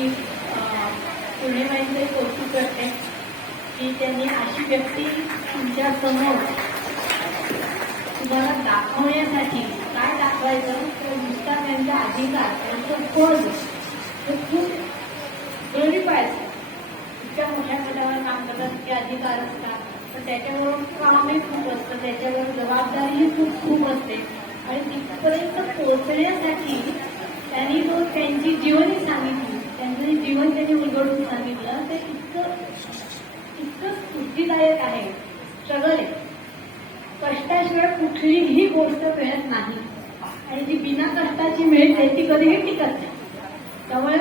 मी पुणेबाईंचे कौतुक करते की त्यांनी अशी व्यक्ती तुमच्या समोर तुम्हाला दाखवण्यासाठी काय दाखवायचं तर नुसता त्यांचा अधिकार त्यांचं पद हे खूप गरीबायचं. इतक्या मोठ्या पदावर काम करतात ते अधिकार असतात तर त्याच्यावर कामही खूप असतं, त्याच्यावर जबाबदारीही खूप असते आणि तिथपर्यंत पोहोचण्यासाठी त्यांनी जो त्यांची जीवनी सांगितली, त्यांचं जीवन त्यांनी उलगडून सांगितलं ते इतकं स्फूर्तिदायक आहे. स्ट्रगल आहे, कष्टाशिवाय कुठलीही गोष्ट मिळत नाही आणि जी बिना कष्टाची मिळते ती कधीही टिकत नाही. त्यामुळे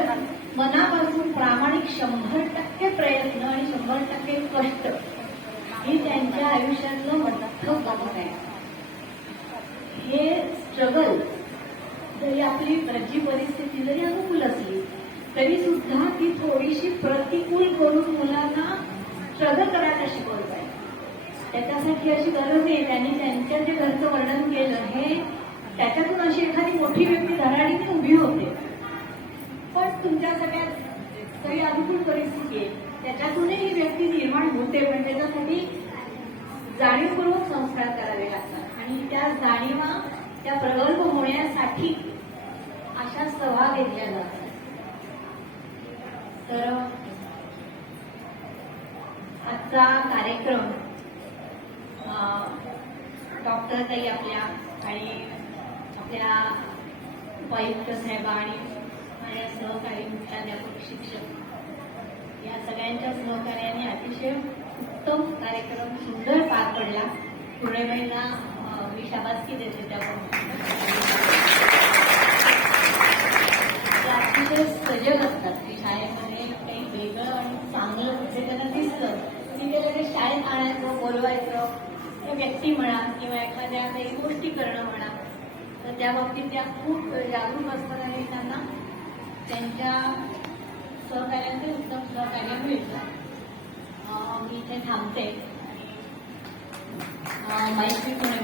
मनापासून प्रामाणिक 100% प्रयत्न आणि 100% कष्ट ही त्यांच्या आयुष्यातलं मोठं काम आहे. हे स्ट्रगल जरी आपली घरची परिस्थिती जरी अनुकूल असली तरी सुद्धा ती थोडीशी प्रतिकूल करून मुलांना स्ट्रगल करायला शिकवलं पाहिजे. त्याच्यासाठी अशी गरज आहे त्यांनी त्यांच्या जे घरचं वर्णन केलं हे त्याच्यातून अशी एखादी मोठी व्यक्ती धडाडीने उभी होते. पण तुमच्या सगळ्यात काही अनुकूल परिस्थिती आहे त्याच्यातूनही ही व्यक्ती निर्माण होते, पण त्याच्यासाठी जाणीवपूर्वक संस्कार करावे लागतात आणि त्या जाणीवा त्या प्रगल्भ होण्यासाठी अशा सभा घेतल्या जातात. तर आजचा कार्यक्रम डॉक्टर ताई आपल्या आणि आपल्या उपायुक्त साहेबा आणि माझ्या सहकारी मुख्याध्यापक शिक्षक या सगळ्यांच्या सहकार्याने अतिशय उत्तम कार्यक्रम सुंदर पार पडला. पुणेबाईंना मी शाबासकी देते त्याप्रमाणे अतिशय सजग असतात की शाळेमध्ये काही वेगळं आणि चांगलं कुठे त्यांना दिसलं की ते लगेच शाळेत आणायचं, बोलवायचं, व्यक्ती म्हणा किंवा एखाद्या काही गोष्टी करणं म्हणा तर त्या बाबतीत त्या खूप जागरूक असतात आणि त्यांना त्यांच्या सहकार्याचे उत्तम सहकार्य मिळतं. मी इथे थांबते. माहिती पुणे